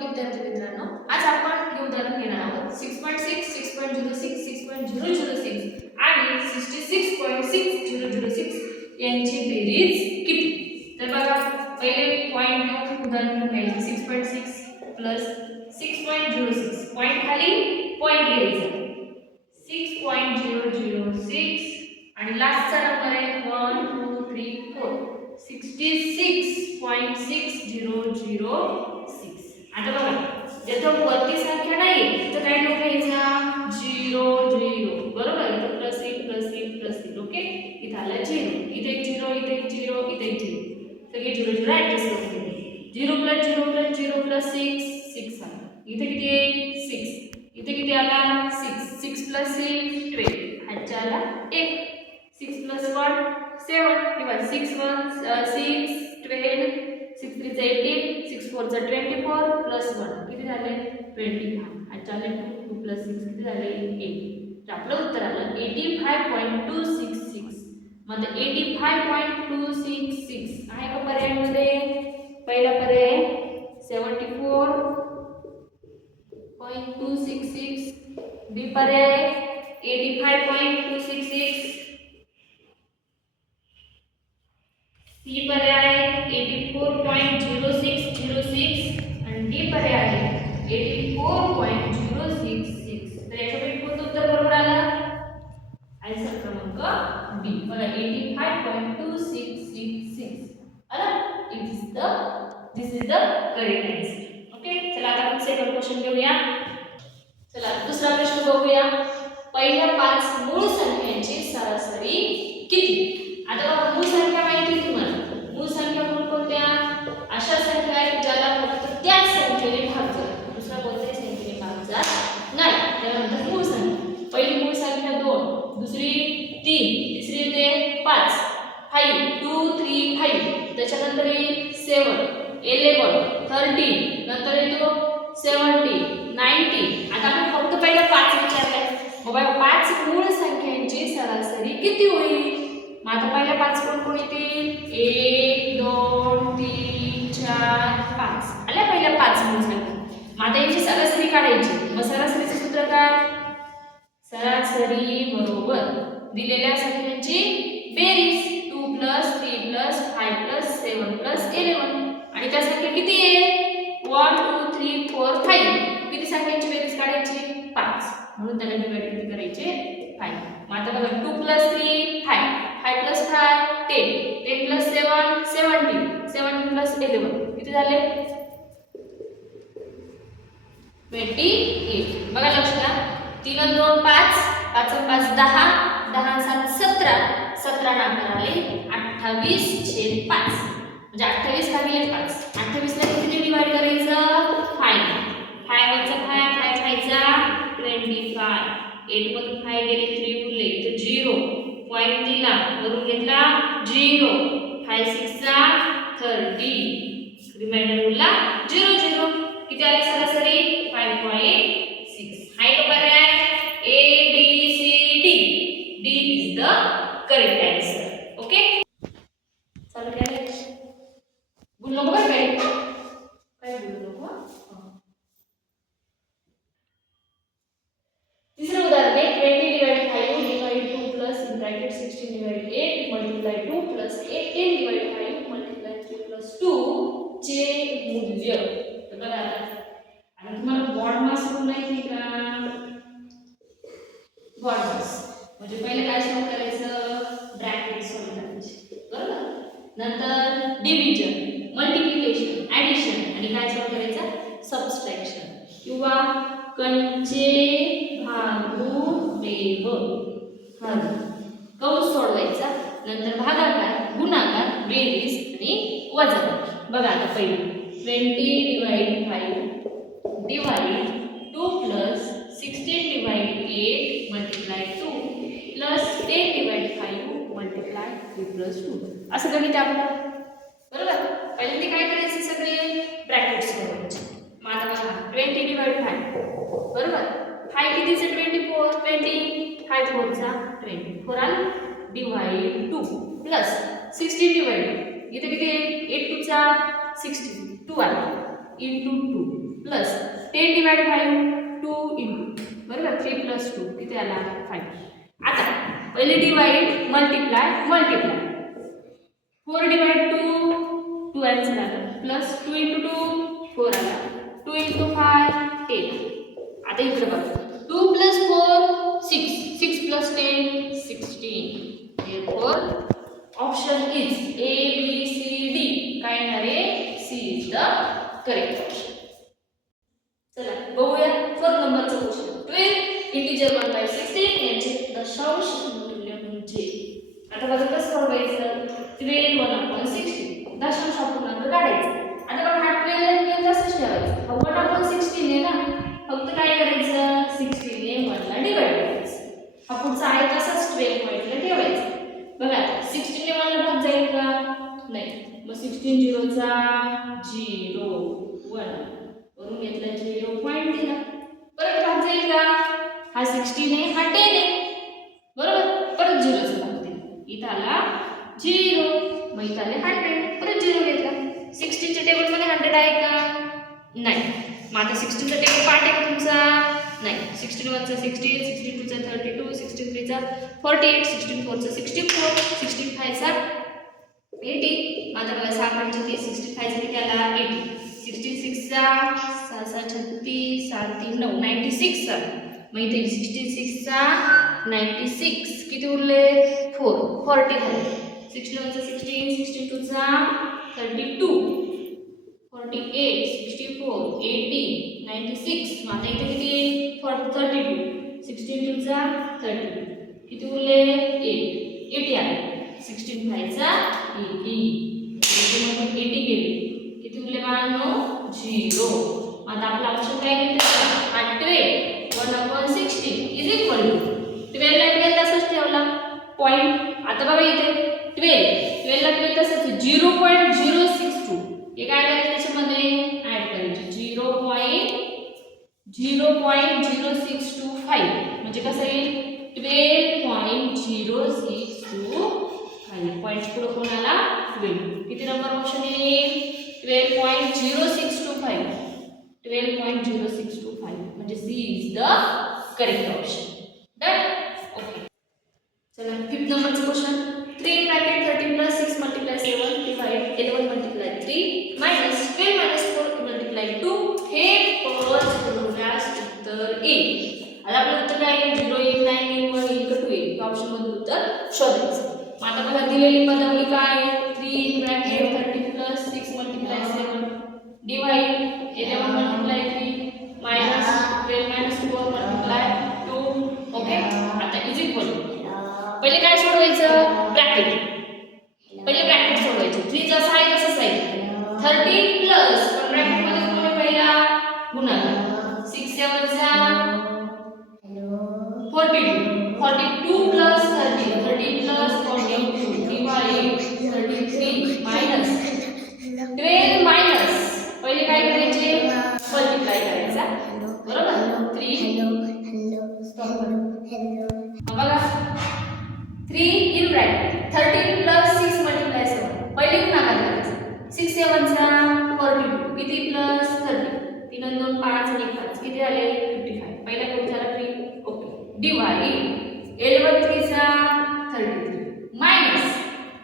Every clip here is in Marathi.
विद्यार्थी मित्रांनो, आज आपण हे उदाहरण घेणार आहोत 6.6, 6.06, 6.006 आणि 66.6006 यांची बेरीज किती? तर बघा, पहिले पॉइंट घेऊन उदाहरण घ्यायचं. 6.6 प्लस 6.06, पॉइंट खाली पॉइंट घ्यायचा. 6.006 आणि लास्टचा नंबर आहे 1 2 3 4, 66.6006. आता बघा, जेव्हा वरती संख्या नाही तर काय लोक घ्यायचा 0 0, बरोबर. इथे प्लस 1 प्लस 1 प्लस 1. ओके, इथे आला 0, इथे 0, इथे 0, इथे 0, सगळे 0 0 ऍडजस्ट करून घेते. 0 प्लस 0 प्लस 0 प्लस 6 6 आला. इथे किती आहे 6, इथे किती आला 6, 6 प्लस 6 12, हातचा आला 1, 6 प्लस 1 7 किंवा 6 1 6 12, 6 3 चा 18, 6 4 चा 24 प्लस 1 किती झाले 25. हातचा आले 2 प्लस 6 किती झाले 8. तर आपलं उत्तर आलं 85.266. म्हणजे 85.266 आहे का पर्यायामध्ये? पहिला पर्याय 74.266, बी पर्याय 85.266, सी पर्याय 84.0606 आणि डी पर्याय 84.066. तर याच्यापैकी कोणतं उत्तर बरोबर आलं? आन्सर क्रमांक बी. बघा 85.2666 आला. This is the correct answer. Okay, चला आता आपण सेकंड क्वेश्चन घेऊया. चला दुसरा प्रश्न बघूया. पहिल्या 5 मूळ संख्यांची सरासरी किती? आता बघा, मूळ संख्या माहिती आहे तुम्हाला. मूळ संख्या कोणत्या? अशा संख्या आहेत ज्याला फक्त त्याच संख्येने भाग जातो, दुसरा कोणत्याही संख्येने भाग जात नाही, त्याला म्हणतात मूळ संख्या. पहिली मूळ संख्या 2, दुसरी 3, तिसरी येते 5, 5 2 3 5, त्याच्यानंतर येईल 7 11 13, नंतर येतो 70 90. आता आपण फक्त पहिल्या 5 विचारले. मग 5 मूळ संख्यांची सरासरी किती होईल? मग आता पहिल्या 5 कोण येतील? 1 2 3 4 5 आल्या पहिल्या 5 मूळ संख्या. मग आता यांची सरासरी काढायची. मग सरासरीचे सूत्र काय? सरासरी बरोबर दिलेल्या संख्यांची बेरीज. 2 प्लस 3 प्लस 5 प्लस 7 प्लस 11. आणि त्या संख्या किती आहे? 1 2 3 4 5. किती संख्यांची बेरीज काढायची? 5. म्हणून त्याला डिवाइड किती करायचे? 5. मग आता बघा 2 प्लस 3 5, 5 प्लस 5 10, 10 प्लस 7 17, 17 प्लस 11 किती झाले? 28. बघा लक्ष द्या. 3 आणि 2 5, 5 आणि 5 10, 10 आणि 7 17, 17 नंतर आले 28/5. म्हणजे 28 भागिले 5. 28 ला किती डिवाइड करायचं? 5. 5 वरचा 5, 5 5चा 25. 8 मधून 5 गेले 3 उरले तर 0. पॉइंट दिला, वरून घेतला 0. 5 6 चा 30, रिमाइंडर उरला 0 0. किती आले सरासरी? 5.6. हाय का पर्याय? A B C D. D is the correct answer. Okay, चालू करा. बोल नको बरं काय बोलू नको. तिसरं उदाहरण आहे 20/5 divide 2 plus in bracket 16/8 multiply 2 plus 18/5 multiply 3 plus 2 चे मूल्य. तर बघा आता तुम्हाला बॉड मास म्हणून माहिती आहे का? बॉड मास म्हणजे पहिले काय सॉल्व करायचं? ब्रॅकेट सॉल्व करायचे, बरोबर. नंतर डिव्हिजन, मल्टिप्लिकेशन, ॲडिशन आणि काय सॉल्व करायचं? सबट्रॅक्शन किंवा कंचे भागून देव. कंस सोडवायचा, नंतर भागाकार, गुणाकार, बेरीज आणि वजाबाकी. बघा आता पहिलं 20/5 divide 2 plus 16/8 multiply 2 plus 10/5 multiply 3 plus 2. असं गणित आपलं, बरोबर. पहिल्यांदा काय करायचं? सगळे ब्रॅकेट्स बनवायचे. मग आता बघा 20/5, बरोबर. 5 कितीचे? 24 20, 5 4 चा 24 आला डिवाइड 2 प्लस 16 डिवाइड, इथे किती आहे? 8 2 चा 16 2 आला इंटू 2 प्लस 10 डिवाइड 5 2 इंटू बरोबर 3 प्लस 2 किती आला 5. आता पहिले डिवाइड मल्टिप्लाय 4 डिवाइड 2 आन्सर आला प्लस 2 इंटू 2 4 आला 2 इंटू 5 10. आता इकडे बघा 2 plus 4 6 6 plus 10 16. therefore option is A B C D काय येणार आहे C is the correct option. चला बघूया 4 नंबरचा क्वेश्चन 12 इंटिजर 1 by 16 याचे दशांश मूल्य म्हणजे. आता बघा कसं सोडवायचं 12 1/16 दशांश अपूर्णांक काढायचा. आता बघा हा 12 ला तसंच ठेवायचं हा 1/16 आहे ना फक्त काय करायचं 16 ने 1 ला डिवाइड करायचं. हा पुढचा आहे तसाच 12 पॉइंटला ठेवायचा. बघा 16 ने 1 ला भाग जाईल का नाही मग 16 झिरोचा 0 1 वरून घेतला 0 पॉइंट दिला परत भाग जाईल का हा 16 आहे हा 10 आहे बरोबर परत 0 चा भाग दिला इथं आला 0 मग इथं आले 100 परत 0 घेतला. 16 च्या टेबल मध्ये 100 आहे का नाही. मग आता 16 चा टेबल पार्ट आहे का तुमचा नाही. 16 1 चा 16 16 2 चा 32 16 3 चा 48 16 4 चा 64 16 5 चा 80. आता बघा 6 5 चा 30 65 चा किती आला 80 16 6 चा 6 6 36 7 3 9 96 चा मग इथे 66 चा 96 किती उरले 4 40 झाले. 61 चा 16 62 चा 32 48 64 80 96 मग आता इथे किती 32 16 2 चा 30 किती उरले 8 80 आले. 16 5 चा 80 मग 80 गेले किती उरले बाळांनो 0. आता आपला ऑप्शन काय घेतला हा 12 1/16 इज इक्वल टू 12 ला 12 तसंच ठेवला पॉइंट. आता बघा इथे 12 ला 12 तसंच 0.062 हे काय करायचं त्याच्यामध्ये ऍड करायचे 0.0625 म्हणजे कसं येईल 12.062 पॉइंट पुढे कोणाला 12 किती नंबर ऑप्शन येईल 12.0625 12.0625 म्हणजे C is the correct option. Done? Okay. चला 5th नंबरचा question 3 bracket 13 plus 6 multiply 7 divide 11 multiply 3 minus 12 minus 4 multiply 2 हे पद सोडवण्यास उत्तर येईल. आता आपलं उत्तर काय आहे 0 येईल 9 येईल 1 येईल का 2 येईल या ऑप्शन मध्ये उत्तर शोधायचं. मग आता बघा दिलेली पदावली काय आहे 3 bracket 13 plus 6 multiply 7 divide 11 multiply 3 minus 12 minus 4 multiply 2 okay. आता इज इक्वल पहिले काय सोडवायचं ब्रॅकेट पहिले ब्रॅकेट सोडवायचं 3 जसं आहे तसंच आहे 13 प्लस पण ब्रॅकेट मध्ये कोण आहे पहिला गुणाकार 6 7 चा 42 42 plus 13 13 plus 42 divide 33 minus 12 minus पहिले काय करायचे मल्टिप्लाय करायचा बरोबर 3 बघा 3 इन ब्रॅकेट 13 प्लस 6 मल्टिप्लाय 7 पहिले गुणाकार करायचा 6 7 चा 42 किती प्लस 30 3 आणि 2 5 आणि 5 किती आले 55 पहिला कोण झाला 3 ओके डिवाइड 11 3 चा 33 मायनस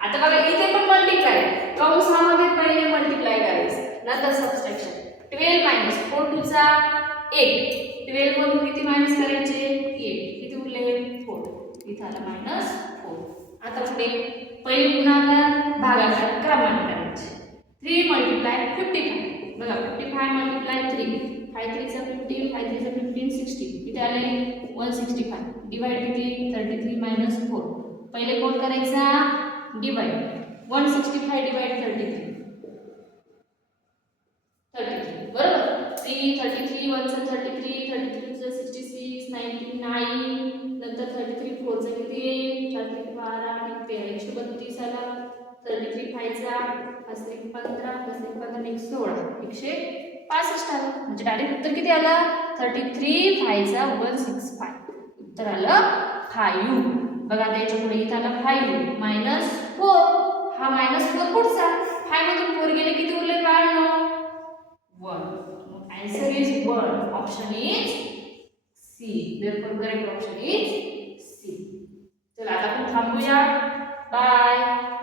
आता बघा इथे पण मल्टिप्लाय कंसामध्ये पहिले मल्टिप्लाय करायचं नंतर सबट्रॅक्शन 12 मायनस 4 2 चा 8 12 मधून किती मायनस करायचे 8 किती उरले 4 इथे आला मायनस 4. आता पुढे पहिले गुणाकार भागाकार क्रमाने करायचे 3 मल्टिप्लाय 55 बघा 55 मल्टिप्लाय 3 5 3 चा 15 5 3 चा 15 60 किती आले 165 डिवाइड किती 33 मायनस 4 पहिले कोण करायचा डिवाइड 165 डिवाइड 33 बरोबर 3 33 1 चा 33 33 चा 66 99 नंतर 33 4 चा किती येईल 4 12 आणि 13 132 आला 33 5 चा 15 15 16 165 आला म्हणजे डायरेक्ट उत्तर किती आला 33 5 चा 165 उत्तर आलं 5. बघा त्याच्या पुढे इथं आला 5 मायनस 4 हा मायनस 4 पुढचा 5 मधून 4 गेले किती उरले 92 1. Answer is 1. Option is C. Therefore, correct option is C. चला आता आपण थांबूया. बाय.